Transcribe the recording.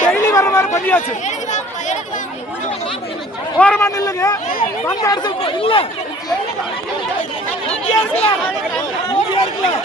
Daily வர மாதிரி பண்ணியாச்சு. ஓரமா நில்லுங்க. வந்த இடத்துல இல்ல இங்கே இருக்கலாம், இங்கே இருக்கலாம்.